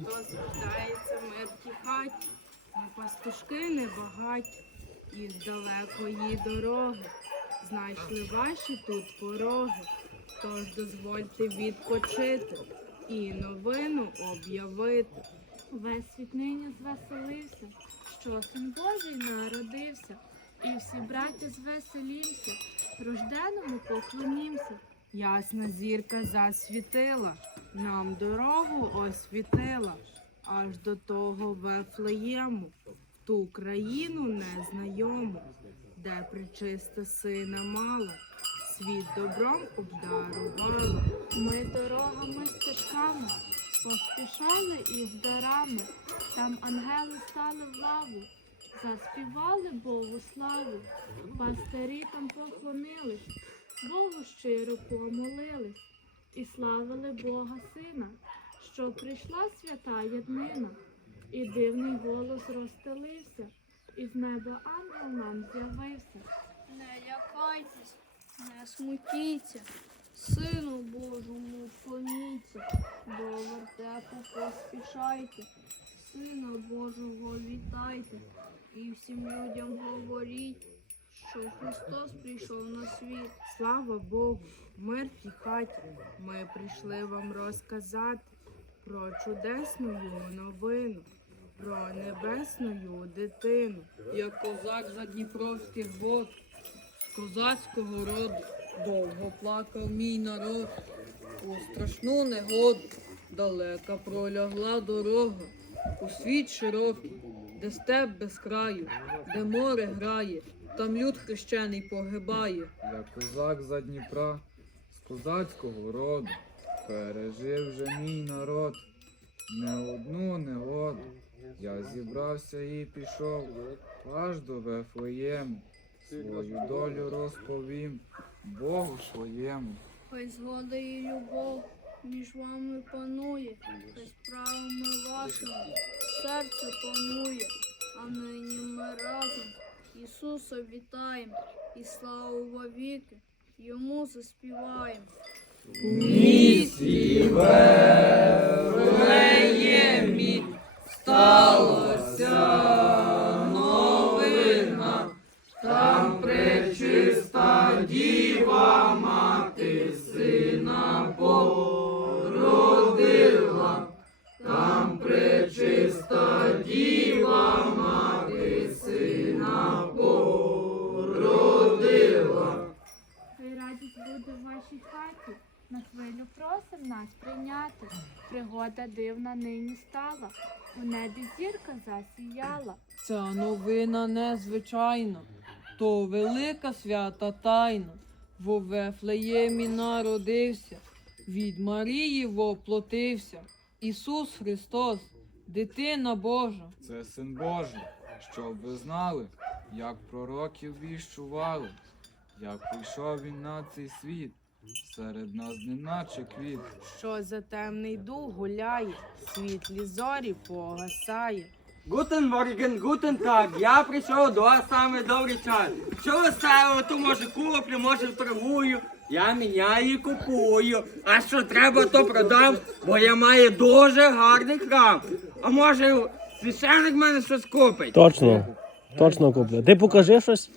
Христос рождається, мир в хаті, ми пастушки небагаті, із далекої дороги. Знайшли ваші тут пороги, тож дозвольте відпочити і новину об'явити. Весь світ нині звеселився, що син Божий народився, і всі браті звеселімся, рожденому поклонімся. Ясна зірка засвітила, нам дорогу освітила, аж до того Вефлеєму, в ту країну незнайому, де причиста сина мала, світ добром обдарувала. Ми дорогами стежками поспішали із дарами, там ангели стали в лаву, заспівали Богу славу, пастирі там поклонились, Богу щиро помолились і славили Бога Сина, що прийшла свята єднина, і дивний голос розстелився, і з неба ангел нам з'явився. Не лякайтесь, не смутіться, Сину Божому вклоніться, до вертепу поспішайте, Сина Божого вітайте, і всім людям говоріть, що Христос прийшов на світ. Слава Богу, мир тій хаті. Ми прийшли вам розказати про чудесну новину, про небесну дитину. як козак за Дніпровських вод, з козацького роду, довго плакав мій народ, у страшну негоду, далека пролягла дорога, у світ широкий, де степ без краю, де море грає, там люд хрещений погибає. Я козак за Дніпра, з козацького роду, пережив вже мій народ, не одну негоду. Я зібрався і пішов аж до Вефлеєму, свою долю розповім Богу своєму. Хай згода і любов між вами панує, хай справами вашими серце панує, а нині ми разом Ісуса вітаємо і славу вовіки йому заспіваємо. місті вашій хаті, на хвилю просим нас прийняти. Пригода дивна нині стала, у небі зірка засіяла. Ця новина незвичайна, то велика свята тайна. Во Вефлеємі народився, від Марії воплотився. Ісус Христос, дитина Божа. Це син Божий, щоб ви знали, як пророків віщували, як прийшов він на цей світ, серед нас неначе квіт. Що за темний дух гуляє, світлі зорі погасає. Гутен Морген, гутен так. Я прийшов до вас саме добрий час. Що ви ставили, то може куплю, може торгую. Я міняю і купую. А що треба, то продам, бо я маю дуже гарний храм. А може священник мене щось купить? Точно. Точно куплю. Ти покажи щось.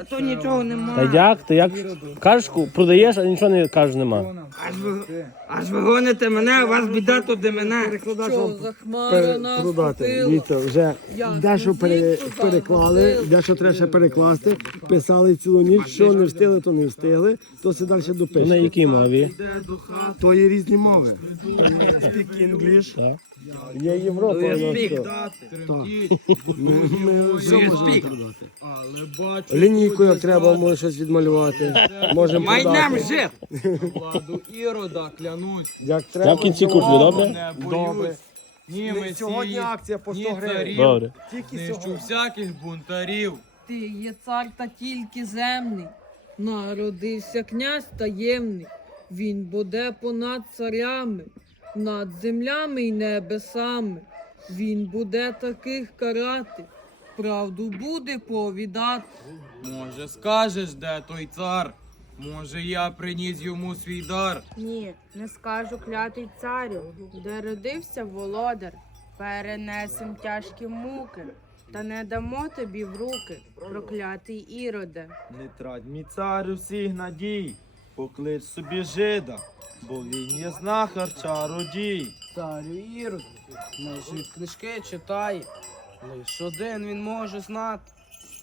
А то нічого Та немає. як? Ти як кажеш, ку- продаєш, а нічого не кажеш нема. Аж ви, аж ви гоните мене, а у вас біда тут де мене. Що за хмара нас продати. купила? Дивіться, вже Я дещо пере, переклали, загрузила. дещо треба ще перекласти. Писали цілу ніч, що не встигли, то не встигли, то все далі На допишуть. якій мові? То є різні мови. Speak English. Є Європа, Ну, я ну. Ми, ми все можемо speak. продати. Але бачу, Лінійку, як треба, може щось відмалювати. Можемо Майдем продати. жит. владу Ірода клянусь. Як треба. Я в кінці куплю, добре? Не боюсь. Ні Сьогодні месії, акція по 100 ні гривень. царів. Добре. Тільки сьогодні. всяких бунтарів. Ти є цар та тільки земний, народився князь таємний, він буде понад царями, над землями й небесами. Він буде таких карати, правду буде повідати. Може, скажеш, де той цар? Може, я приніс йому свій дар? Ні, не скажу клятий царю, де родився володар. Перенесем тяжкі муки, та не дамо тобі в руки, проклятий іроде. Не традь мій царю всіх надій, поклич собі жида, бо він є знахар чародій. Царю Ірод, нежив книжки читає, лиш один він може знати,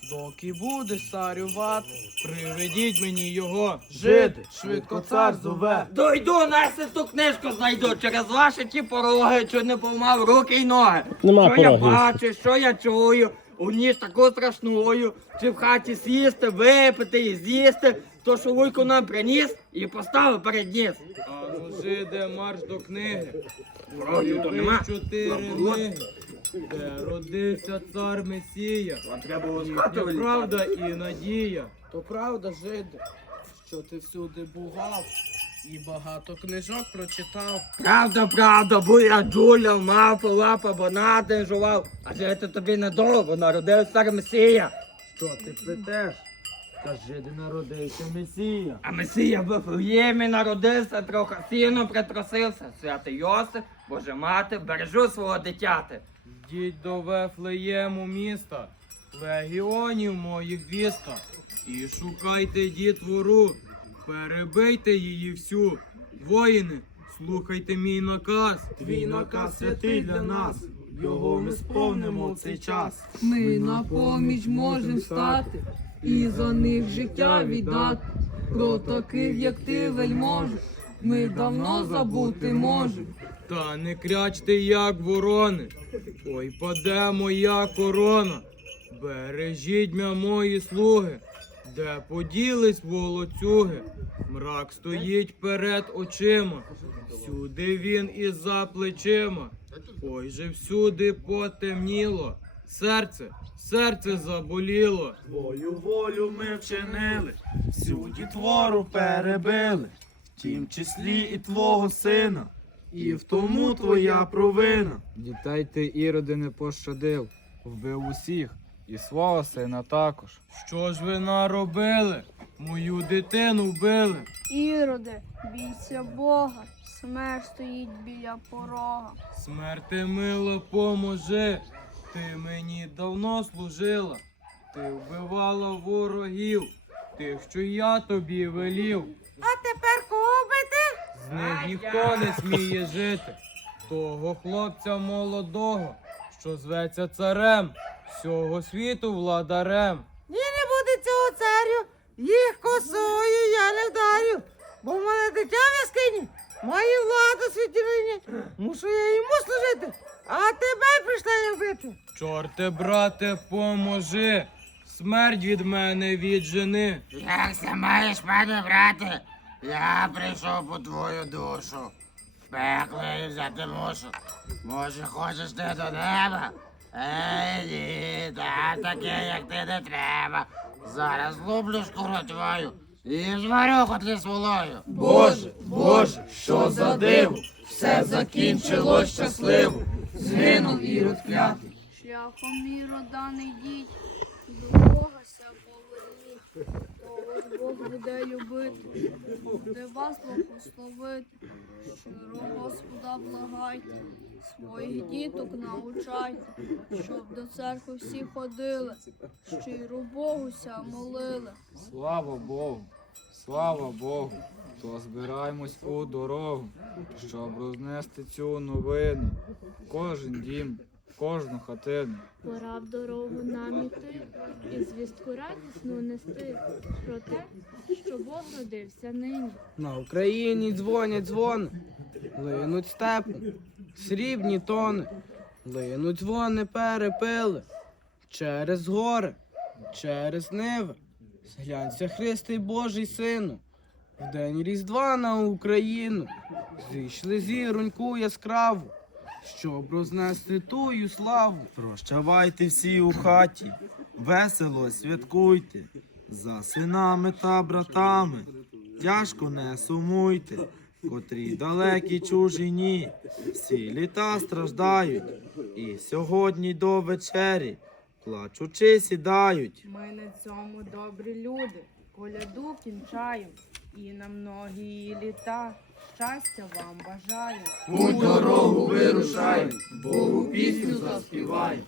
доки будеш царювати. Приведіть мені його. Жиди, швидко цар зове. Дойду, нести ту книжку знайду через ваші ті пороги, що не помав руки й ноги. Нема що я порогів. бачу, що я чую, у ніж таку страшною, чи в хаті сісти, випити і з'їсти, то що вуйко нам приніс і поставив перед ніс. А ну, жиде марш до книги. Вроді то нема. Чотири книги, де родився цар Месія. Вам треба було Їхня спати правда і надія. То правда, жиде, що ти всюди бував і багато книжок прочитав. Правда, правда, буя джуля, мавпа, лапа, банати жував. А жити тобі недовго, народив цар Месія. Що ти плетеш? Кажи, де народився Месія. А Месія в Вифлеємі народився, трохи сіно притрусився. Святий Йосип, Боже мати, бережу свого дитяти. Йдіть до Вефлеєму міста, легіонів моїх двіста, і шукайте дітвору, перебийте її всю. Воїни, слухайте мій наказ. Твій наказ святий для нас, його ми сповнимо в цей час. Ми на поміч можем стати і за них життя віддати. Про таких, як ти, вельможу, ми давно забути можем. Та не крячте, як ворони. Ой, паде моя корона. Бережіть мя мої слуги, де поділись волоцюги. Мрак стоїть перед очима, всюди він і за плечима. Ой же всюди потемніло, серце, серце заболіло. Твою волю ми вчинили, всю дітвору перебили, в тім числі і твого сина, і в тому твоя провина. Дітей ти іроди не пощадив, вбив усіх і свого сина також. Що ж ви наробили? Мою дитину вбили. Іроде, бійся Бога, смерть стоїть біля порога. Смерти мило поможи, ти мені давно служила, ти вбивала ворогів, тих, що я тобі велів. А тепер кого бити? З них ніхто не сміє жити. Того хлопця молодого, що зветься царем, всього світу владарем. Ні, не буде цього царю. Їх косою я не вдарю. Бо в мене дитя в яскині має владу світілині. Мушу я йому служити, а тебе прийшла я вбити. Чорте, брате, поможи, смерть від мене віджени. Як це маєш, пане брате? Я прийшов по твою душу. Пекло і взяти мушу. Може, хочеш ти до неба? Ей, та таке, як ти не треба. Зараз луплю шкуру твою і зварю котлі з. Боже, Боже, що за диво, все закінчилось щасливо, згинув ірод клятий. Шляхом ірода не йдіть, до Бога ся поверніть. Бог буде любити, буде вас благословити. Щиро Господа благайте, своїх діток научайте, щоб до церкви всі ходили, щиро Богу ся молили. Слава Богу, слава Богу, то збираємось у дорогу, щоб рознести цю новину. Кожен дім, кожну хатину. Пора в дорогу нам іти і звістку радісну нести про те, що Бог родився нині. На Україні дзвонять дзвони, линуть степи, срібні тони, линуть дзвони перепили, через гори, через ниви. Зглянься, Христий Божий Сину, в день Різдва на Україну зійшли зіроньку яскраву, щоб рознести тую славу. Прощавайте всі у хаті, весело святкуйте, за синами та братами, тяжко не сумуйте, котрі далекі чужині, всі літа страждають, і сьогодні до вечері, плачучи сідають. Ми на цьому добрі люди. коляду кінчаю, і на многі літа щастя вам бажаю. У дорогу вирушай, Богу пісню заспівай.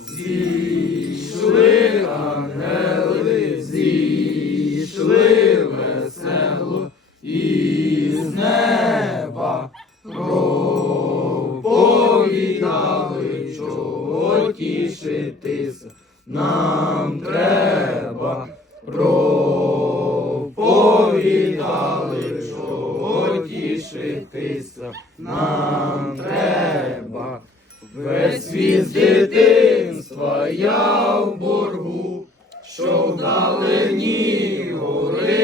Зійшли ангели, зійшли весело із неба, що вдалині гори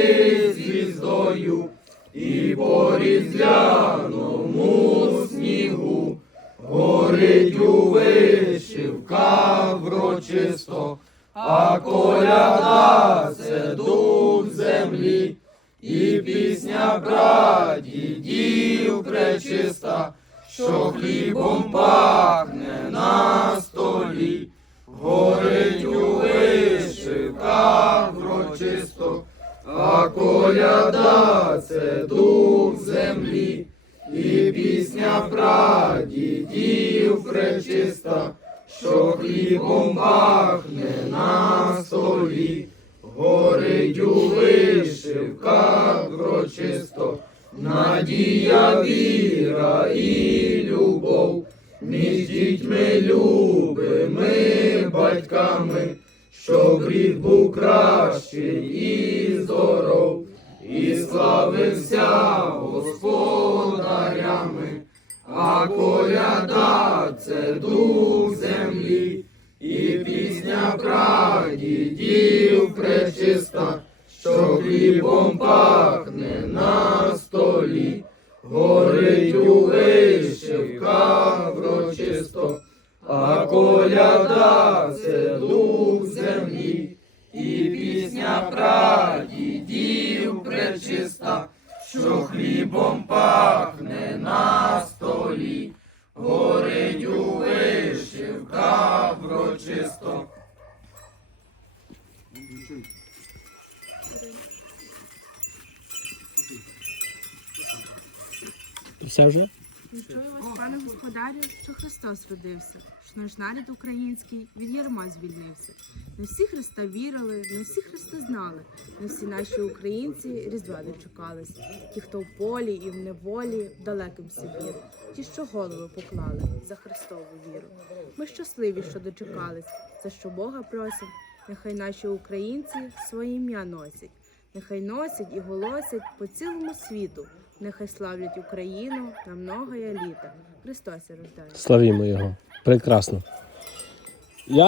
коляда це дух землі, і пісня прадідів пречиста, що хлібом пахне на столі, горить у вишивках врочисто. Надія, віра і любов між дітьми любими батьками, щоб рід був кращий і здоров, і славився господарями, а коляда це дух землі, і пісня прадідів пречиста що хлібом пахне на столі, горить у Все вже? Вас, пане господарю, що Христос родився, що наш народ український від ярма звільнився. Не всі Христа вірили, не всі Христа знали, не всі наші українці різдва дочекались. Ті, хто в полі і в неволі, в далеким Сибіру, ті, що голови поклали за Христову віру. Ми щасливі, що дочекались, за що Бога просим, нехай наші українці своє ім'я носять, нехай носять і голосять по цілому світу. Нехай славлять Україну на многоя літа. Христос рождає. Славімо його. Прекрасно.